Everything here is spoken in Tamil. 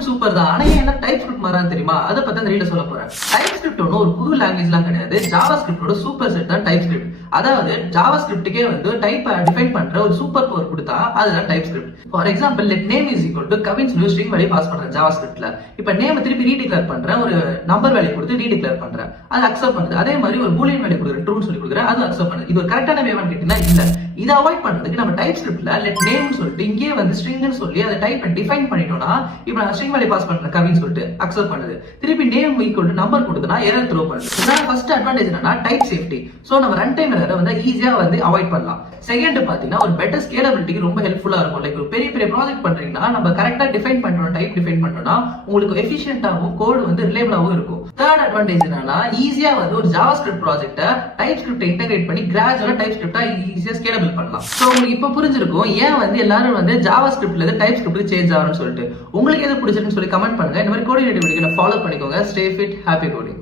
ஸ்கிரிப்ட் சூப்பர் தான், ஆனா ஏன் டைப் ஸ்கிரிப்ட் மாறான்னு தெரியுமா? அதை பத்தி அந்த ரீல்ல சொல்ல போறேன். டைப் ஸ்கிரிப்ட் ஒன்றும் ஒரு புது லாங்குவேஜ்லாம் கிடையாது. ஜாவா ஸ்கிரிப்டோட சூப்பர் செட் தான் டைப் ஸ்கிரிப்ட். அதாவது ஜாவா ஸ்கிரிப்டுக்கே வந்து டைப் டிஃபைன் பண்ற ஒரு சூப்பர் பவர் கொடுத்தா அதுதான் type script. For example, let name is equal to Kavin சொல்லி ஸ்ட்ரிங் வேல்யூ பாஸ் பண்றேன் ஜாவா ஸ்கிரிப்ட்ல. இப்ப நேம் திருப்பி ரீடிக்ளேர் பண்றேன், ஒரு நம்பர் வேல்யூ கொடுத்து ரீடிக்ளேர் பண்றேன், அது அக்செப்ட் பண்ணுது. அதே மாதிரி ஒரு பூலியன் வேல்யூ கொடுக்குறேன், ட்ரூன்னு சொல்லி கொடுக்குறேன், அது அக்செப்ட் பண்ணுது. இது ஒரு கரெக்டான வேவான்னு கேட்டீங்கன்னா இல்ல. இதை அவாய்ட் பண்றதுக்கு நம்ம டைப் ஸ்கிரிப்ட்ல லெட் நேம் சொல்லிட்டு இங்கே வந்து ஸ்ட்ரிங்னு சொல்லி அதை டைப் டிஃபைன் பண்ணிட்டோம்னா, இப்போ நான் ஸ்ட்ரிங் வேல்யூ பாஸ் பண்றேன் கவின்னு சொல்லிட்டு அக்செப்ட் பண்ணுது. திருப்பி நேம் ஈக்குவல் டு நம்பர் கொடுத்தனா எரர் த்ரோ பண்ணுது. இதனால ஃபர்ஸ்ட் அட்வான்டேஜ் என்னன்னா டைப் சேஃப்டி. சோ நம்ம ரன் டைம் எரரை வந்து ஈஸியா வந்து அவாய்ட் பண்ணலாம். செகண்ட் பாத்தீங்கன்னா ஒரு பெட்டர் ஸ்கேலபிலிட்டிக்கு ரொம்ப ஹெல்ப்ஃபுல்லா இருக்கும். லைக் ஒரு பெரிய பெரிய ப்ராஜெக்ட் பண்றீங்கன்னா நம்ம கரெக்டா டிஃபைன் பண்றோம், டைப் டிஃபைன் பண்றோம்னா உங்களுக்கு எஃபிஷியன்ட்டாவும் கோட் வந்து ரிலேபிளாவும் இருக்கும். தேர்ட் அட்வான்டேஜ் என்னன்னா ஈஸியா வந்து ஒரு ஜாவா ஸ்கிரிப்ட் ப்ராஜெக்ட்டை டைப் ஸ்கிரிப்ட் இன்டகிரேட் பண்ணி கிராஜுவலா டைப் ஸ்கிரிப்டா ஈஸியா ஸ்கேலபிள் பண்ணலாம். சோ உங்களுக்கு இப்ப புரிஞ்சிருக்கும் ஏன் வந்து எல்லாரும் வந்து ஜாவா ஸ்கிரிப்ட்ல இருந்து டைப் ஸ்கிரிப்ட் சேஞ்ச் ஆகும்னு சொல்லிட்டு. உங்களுக்கு எது பிடிச்சிருக்குன்னு சொல்லி கமெண்ட் பண்ணுங்க. இந்த மாதிரி கோடிங் வீடியோகளை ஃபாலோ பண்ணிக்கோங்க. Stay fit, happy coding.